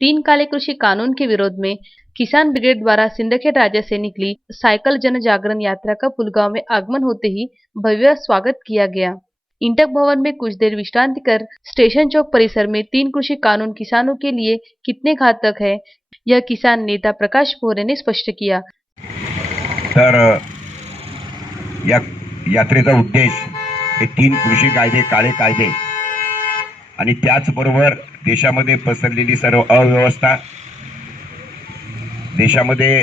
तीन काले कृषि कानून के विरोध में किसान ब्रिगेड द्वारा सिंदखेड राजा से निकली साइकिल जन जागरण यात्रा का पुलगांव में आगमन होते ही भव्य स्वागत किया गया। इंटक भवन में कुछ देर विश्रांति कर स्टेशन चौक परिसर में तीन कृषि कानून किसानों के लिए कितने घातक है, यह किसान नेता प्रकाश पोहरे ने स्पष्ट किया। तर या यात्रेचा उद्देश हे तीन कृषी कायदे, काळे कायदे आणि त्याचबरोबर देशामध्ये पसरलेली सर्व अव्यवस्था, देशामध्ये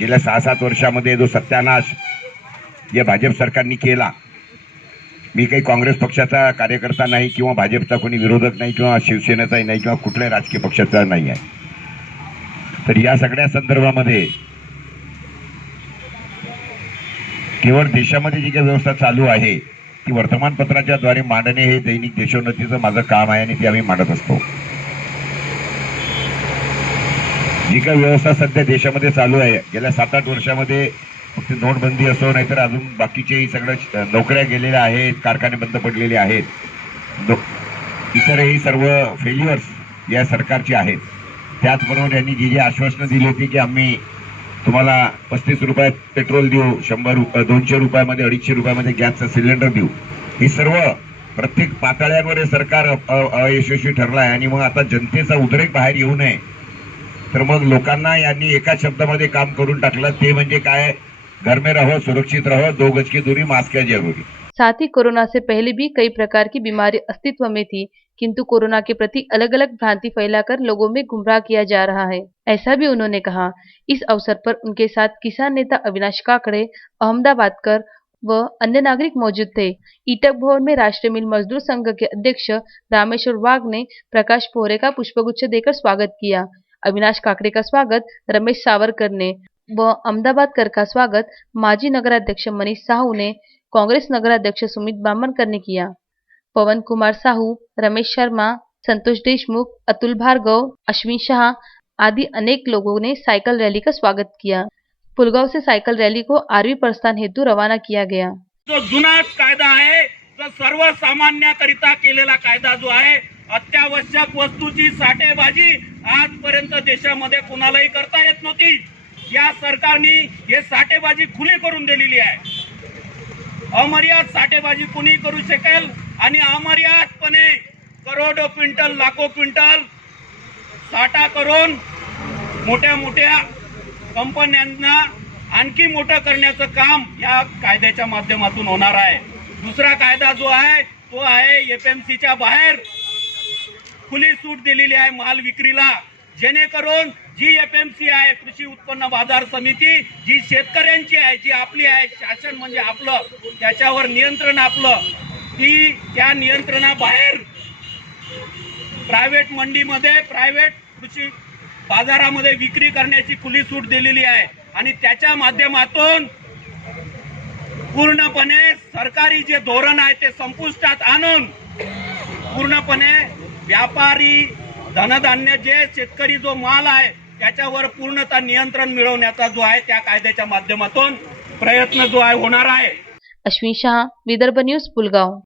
गेल्या 6-7 वर्षामध्ये जो सत्यानाश या भाजप सरकारने केला, मी काही काँग्रेस पक्षाचा कार्यकर्ता नाही किंवा भाजपचा कोणी विरोधक नाही किंवा शिवसेनेचाही नाही किंवा कुठल्याही राजकीय पक्षाचा नाही आहे, तर या सगळ्या संदर्भामध्ये केवळ देशामध्ये जी काही व्यवस्था चालू आहे ती वर्तमानपत्राच्या द्वारे मांडणे हे दैनिक देशोन्नतीचं माझं काम आहे आणि ते आम्ही मांडत असतो। जी काही व्यवस्था सध्या देशामध्ये चालू आहे, गेल्या 7-8 वर्षामध्ये फक्त नोटबंदी असो नाहीतर अजून बाकीचेही सगळ्या नोकऱ्या गेलेल्या आहेत, कारखाने बंद पडलेले आहेत, इतरही सर्व फेल्युअर्स या सरकारची आहेत। त्याचबरोबर यांनी जी आश्वासनं दिली होती की आम्ही तुम्हाला 35 रुपयात पेट्रोल देऊ, 200 रुपयामध्ये 250 रुपयामध्ये गॅसचा सिलेंडर देऊ, हे सर्व प्रत्येक पातळ्यांवर सरकार अयशस्वी ठरलं आहे। आणि मग आता जनतेचा उद्रेक बाहेर येऊ नये तर मग लोकांना यांनी एका शब्दामध्ये काम करून टाकलं, ते म्हणजे काय, घर में रहो, सुरक्षित रहो, 2 गज की दूरी, मास्क है जरूरी। साथ ही कोरोना से पहले भी कई प्रकार की बीमारी अस्तित्व में थी, किंतु कोरोना के प्रति अलग अलग भ्रांति फैलाकर लोगों में गुमराह किया जा रहा है, ऐसा भी उन्होंने कहा। इस अवसर पर उनके साथ किसान नेता अविनाश काकड़े, अहमदाबादकर व अन्य नागरिक मौजूद थे। ईटक भवन में राष्ट्रीय मिल मजदूर संघ के अध्यक्ष रामेश्वर वाघ ने प्रकाश पोहरे का पुष्पगुच्छ देकर स्वागत किया। अविनाश काकड़े का स्वागत रमेश सावरकर ने व अहमदाबादकर का स्वागत माजी नगराध्यक्ष मनीष साहू ने, कांग्रेस नगराध्यक्ष सुमित बामनकर ने किया। पवन कुमार साहू, रमेश शर्मा, संतोष देशमुख, अतुल भार्गव, अश्विन शाह आदि अनेक लोगों ने साइकिल रैली का स्वागत किया। पुलगांव से साइकिल रैली को आरवी प्रस्थान हेतु रवाना किया गया। जो जुना कायदा आहे, जो सर्वसामान्यांकरिता केलेला कायदा जो आहे, अत्यावश्यक वस्तूची साठेबाजी आजपर्यंत देशामध्ये कोणालाही करता येत नव्हती। या सरकारने हे साठेबाजी खुली करून दिलेली आहे। अमर्याद साठेबाजी कोणी करू शकेल आणि अमर्यादपणे करोडो क्विंटल, लाखो क्विंटल साठा करून मोठ्या मोठ्या कंपन्यांना आणखी मोठं करण्याचं काम या कायद्याच्या माध्यमातून होणार आहे। दुसरा कायदा जो आहे तो आहे एफएमसीच्या बाहेर खुली सूट दिलेली आहे माल विक्रीला, जेणेकरून जी एफएमसी आहे, कृषी उत्पन्न बाजार समिती, जी शेतकऱ्यांची आहे, जी आपली आहे, शासन म्हणजे आपलं, त्याच्यावर नियंत्रण आपलं, ती त्या नियंत्रणाबाहेर प्रायव्हेट मंडीमध्ये, प्रायव्हेट कृषी बाजारामध्ये विक्री करण्याची खुली सूट दिलेली आहे। आणि त्याच्या माध्यमातून पूर्णपणे सरकारी जे धोरण आहे ते संपुष्टात आणून पूर्णपणे व्यापारी, धनधान्य, जे शेतकरी जो माल आहे त्याच्यावर पूर्णतः नियंत्रण मिळवण्याचा जो आहे त्या कायद्याच्या माध्यमातून प्रयत्न जो आहे होणार आहे। अश्विन शाह, विदर्भ न्यूज, पुलगांव।